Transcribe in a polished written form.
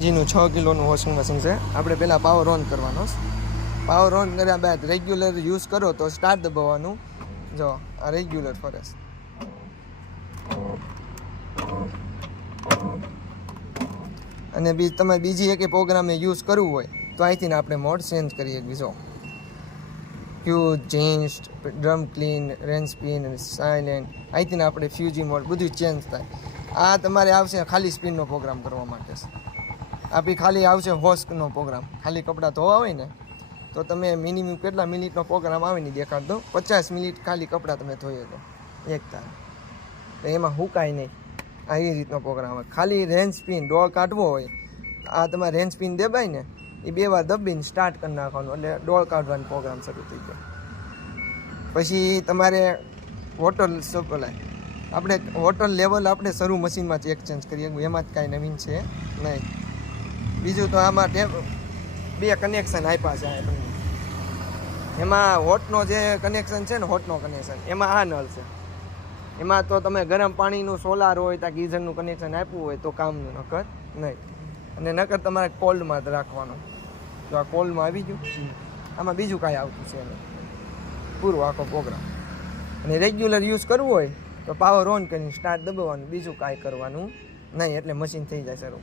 જીનું 6 કિલોનું washing machine છે. આપણે પહેલાં પાવર ઓન કરવાનો. પાવર ઓન કર્યા બાદ રેગ્યુલર યુઝ કરો તો સ્ટાર્ટ દબાવવાનું. જો આ રેગ્યુલર ફરે છે. અને તમે બીજી એક પ્રોગ્રામને યુઝ કરવું હોય તો અહીંથી આપણે મોડ ચેન્જ કરીએ. બીજો ફ્યુઝ, જીન્સ, ડ્રમ ક્લીન, રેન સ્પિન, સાયલેન્ટ, અહીંથી આપણે ફ્યુજી મોડ બધું ચેન્જ થાય. આ તમારે આવશે ખાલી સ્પિનનો પ્રોગ્રામ કરવા માટે. આપી ખાલી આવશે હોસ્કનો પ્રોગ્રામ, ખાલી કપડાં ધોવા હોય ને તો તમે મિનિમમ કેટલા મિનિટનો પ્રોગ્રામ આવે ને દેખાડ દો. 50 મિનિટ ખાલી કપડાં તમે ધોઈએ તો એક તારે, તો એમાં હુકાય નહીં. આ એ રીતનો પ્રોગ્રામ હોય. ખાલી રેન્જ સ્પિન ડોળ કાઢવો હોય, આ તમારે રેન્જ સ્પિન દબાય ને એ 2 વાર દબીને સ્ટાર્ટ કરી નાખવાનું, એટલે ડોળ કાઢવાનો પ્રોગ્રામ શરૂ થઈ ગયો. પછી તમારે વોટર સપ્લાય, આપણે વોટર લેવલ આપણે શરૂ મશીનમાં ચેક ચેન્જ કરીએ, એમાં જ કાંઈ નવીન છે નહીં. બીજું તો આમાં 2 કનેક્શન આપ્યા છે આપણને. એમાં હોટનો જે કનેક્શન છે ને, હોટનો કનેક્શન એમાં આ નળ છે. એમાં તો તમે ગરમ પાણીનું સોલાર હોય ત્યાં ગીઝરનું કનેક્શન આપ્યું હોય તો કામનું, નકર નહીં. અને નકર તમારે કોલ્ડમાં જ રાખવાનો. તો આ કોલ્ડમાં આવી ગયું. આમાં બીજું કાંઈ આવતું છે નહીં, પૂરો આખો પ્રોગ્રામ. અને રેગ્યુલર યુઝ કરવું હોય તો પાવર ઓન કરીને સ્ટાર્ટ દબાવવાનું, બીજું કાંઈ કરવાનું નહીં, એટલે મશીન થઈ જાય શરૂ.